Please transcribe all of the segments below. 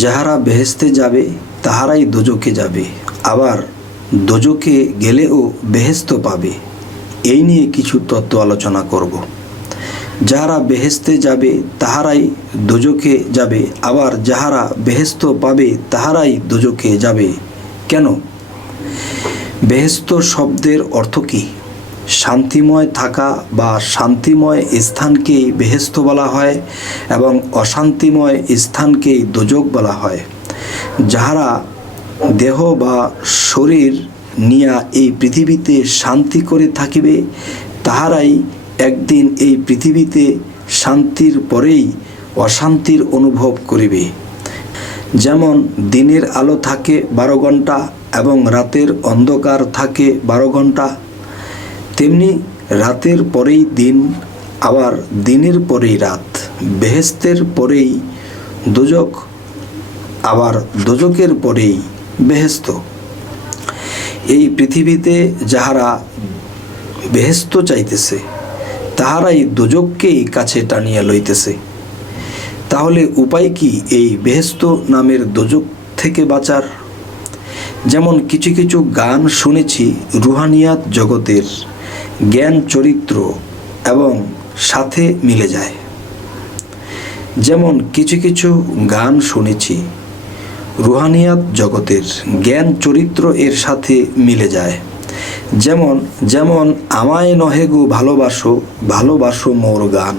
যাহারা বেহেশতে যাবে তাহারাই দোজখে যাবে, আবার দোজখে গেলেও বেহেশত পাবে। এই নিয়ে কিছু তত্ত্ব আলোচনা করব। যাহারা বেহেশতে যাবে তাহারাই দোজখে যাবে, আবার যাহারা বেহেশত পাবে তাহারাই দোজখে যাবে। কেন? বেহেশত শব্দের অর্থ কী? শান্তিময় থাকা বা শান্তিময় স্থানকেই বেহেশত বলা হয় এবং অশান্তিময় স্থানকেই দোজখ বলা হয়। যাহারা দেহ বা শরীর নিয়া এই পৃথিবীতে শান্তি করে থাকিবে তাহারাই একদিন এই পৃথিবীতে শান্তির পরেই অশান্তির অনুভব করিবে। যেমন দিনের আলো থাকে 12 ঘন্টা এবং রাতের অন্ধকার থাকে 12 ঘন্টা, তেমনি রাতের পরেই দিন, আবার দিনের পরেই রাত। বেহেশতের পরেই দোজখ, আবার দোজখের পরেই বেহেশত। এই পৃথিবীতে যাহারা বেহেশত চাইতেছে তাহারাই দোজখকেই কাছে টানিয়া লইতেছে। তাহলে উপায় কি এই বেহেশত নামের দোজখ থেকে বাঁচার? যেমন কিছু কিছু গান শুনেছি রুহানিয়াত জগতের জ্ঞান চরিত্র এবং সাথে মিলে যায়। যেমন কিছু কিছু গান শুনেছি রুহানিয়াত জগতের জ্ঞান চরিত্র এর সাথে মিলে যায়। যেমন যেমন আমায় নহে গো ভালোবাসো, ভালোবাসো মোর গান।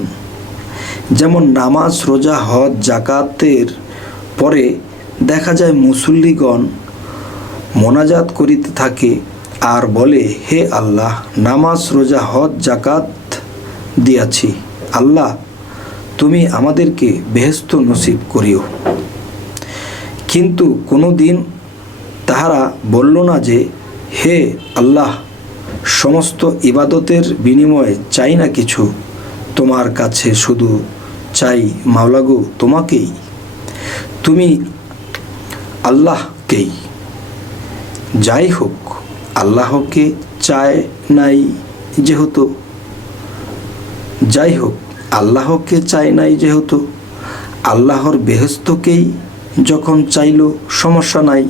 যেমন নামাজ রোজা হজ জাকাতের পরে দেখা যায় মুসল্লিগণ মোনাজাত করিতে থাকে আর বলে, হে আল্লাহ, নামাজ রোজা হজ জাকাত দিয়াছি, আল্লাহ তুমি আমাদেরকে বেহেশত নসিব করিও। কিন্তু কোনো দিন তাহারা বলল না যে, হে আল্লাহ, সমস্ত ইবাদতের বিনিময়ে চাই না কিছু, তোমার কাছে শুধু চাই মাওলাগো তোমাকেই, তুমি আল্লাহকেই। যাই হোক, আল্লাহকে চায় নাই যেহেতু, যাই হোক আল্লাহকে চায় নাই যেহেতু, আল্লাহর বেহেশতকেই যখন চাইল সমস্যা নাই,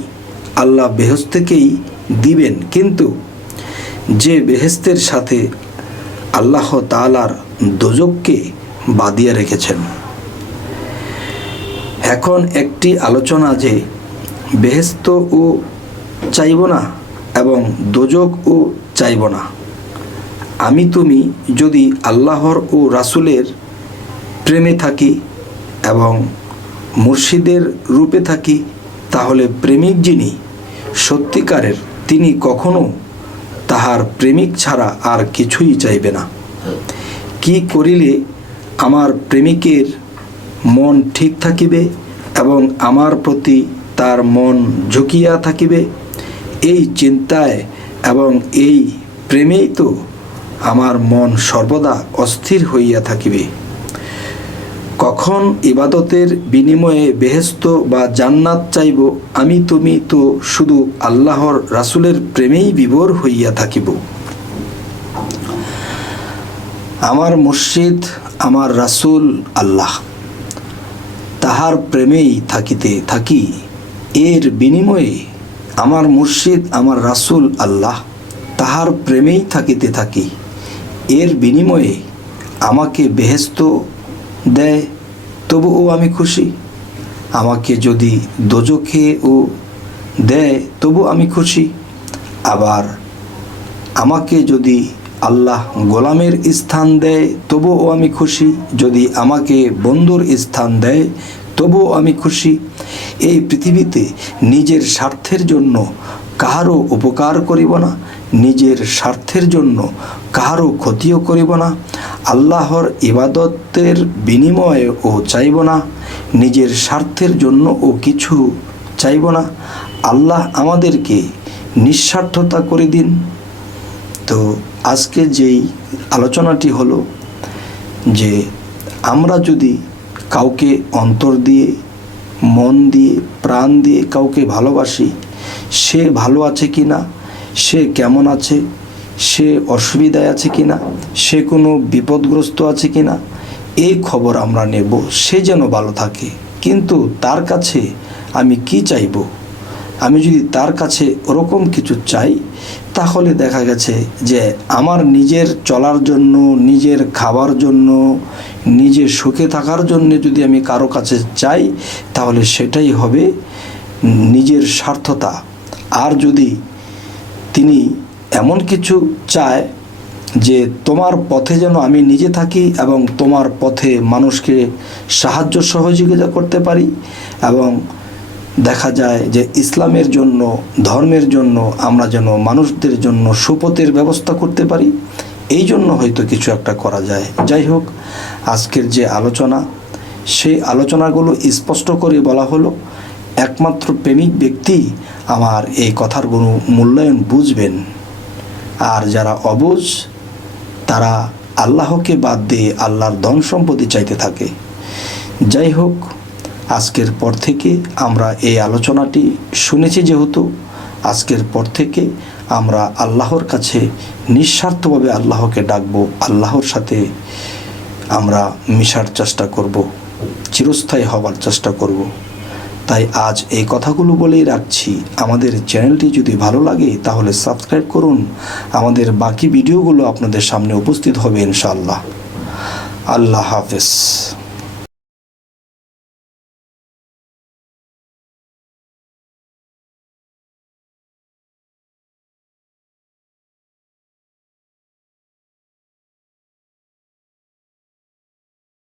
আল্লাহ বেহেশতকেই দিবেন। কিন্তু যে বেহেশতের সাথে আল্লাহ তাআলার দোজখকে বাঁধিয়ে রেখেছেন। এখন একটি আলোচনা যে বেহেশত ও চাইব না এবং দোজখও চাইব না। আমি তুমি যদি আল্লাহর ও রাসূলের প্রেমে থাকি এবং মুর্শিদের রূপে থাকি, তাহলে প্রেমিক যিনি সত্যিকারের, তিনি কখনো তাহার প্রেমিক ছাড়া আর কিছুই চাইবে না। কি করিলে আমার প্রেমিকের মন ঠিক থাকিবে এবং আমার প্রতি তার মন ঝুঁকিয়া থাকিবে, এই চিন্তায় এবং এই প্রেমেই তো আমার মন সর্বদা অস্থির হইয়া থাকিবে। কখন ইবাদতের বিনিময়ে বেহেশত বা জান্নাত চাইব, আমি তুমি তো শুধু আল্লাহর রাসূলের প্রেমেই বিভোর হইয়া থাকিব। আমার মুর্শিদ আমার রাসূল আল্লাহ, তাহার প্রেমেই থাকিতে থাকি। এর বিনিময়ে আমার মুর্শিদ আমার রাসূল আল্লাহ, তাহার প্রেমেই থাকিতে থাকি। এর বিনিময়ে আমাকে বেহেশত দেয় তবুও আমি খুশি, আমাকে যদি দোজখেও দেয় তবু আমি খুশি। আবার আমাকে যদি আল্লাহ গোলামের স্থান দেয় তবুও আমি খুশি, যদি আমাকে বন্ধুর স্থান দেয় তবুও আমি খুশি। এই পৃথিবীতে নিজের স্বার্থের জন্য কাহারও উপকার করিব না, নিজের স্বার্থের জন্য কাহারও ক্ষতিও করিব না, আল্লাহর ইবাদতের বিনিময়েও চাইব না, নিজের স্বার্থের জন্য ও কিছু চাইব না। আল্লাহ আমাদেরকে নিঃস্বার্থতা করে দিন। তো আজকে যেই আলোচনাটি হলো যে আমরা যদি কাউকে অন্তর দিয়ে, মন দিয়ে, প্রাণ দিয়ে কাউকে ভালোবাসি, সে ভালো আছে কি না, সে কেমন আছে, সে অসুবিধায় আছে কি না, সে কোনো বিপদগ্রস্ত আছে কি না, এই খবর আমরা নেব, সে যেন ভালো থাকে। কিন্তু তার কাছে আমি কি চাইব? আমি যদি তার কাছে ওরকম কিছু চাই, তাহলে দেখা গেছে যে আমার নিজের চলার জন্য, নিজের খাবার জন্য, নিজের সুখে থাকার জন্য যদি আমি কারো কাছে চাই, তাহলে সেটাই হবে নিজের স্বার্থতা। আর যদি তিনি এমন কিছু চায় যে তোমার পথে যেন আমি নিজে থাকি এবং তোমার পথে মানুষকে সাহায্য সহযোগিতা করতে পারি, এবং দেখা যায় যে ইসলামের জন্য, ধর্মের জন্য আমরা যেন মানুষদের জন্য সুপথের ব্যবস্থা করতে পারি, এই জন্য হয়তো কিছু একটা করা যায়। যাই হোক, আজকের যে আলোচনা, সেই আলোচনাগুলো স্পষ্ট করে বলা হলো, একমাত্র প্রেমিক ব্যক্তি আমার এই কথার কোনো মূল্যায়ন বুঝবেন। আর যারা অবুঝ, তারা আল্লাহকে বাদ দিয়ে আল্লাহর ধন সম্পত্তি চাইতে থাকে। যাই হোক, আজকের পর থেকে আমরা এই আলোচনাটি শুনেছি, যেহেতু আজকের পর থেকে আমরা আল্লাহর কাছে নিঃস্বার্থভাবে আল্লাহকে ডাকবো, আল্লাহর সাথে আমরা মিশার চেষ্টা করব, চিরস্থায়ী হওয়ার চেষ্টা করব। তাই আজ এই কথাগুলো বলেই রাখছি। আমাদের চ্যানেলটি যদি ভালো লাগে তাহলে সাবস্ক্রাইব করুন। আমাদের বাকি ভিডিওগুলো আপনাদের সামনে উপস্থিত হবে ইনশাআল্লাহ। আল্লাহ হাফেজ।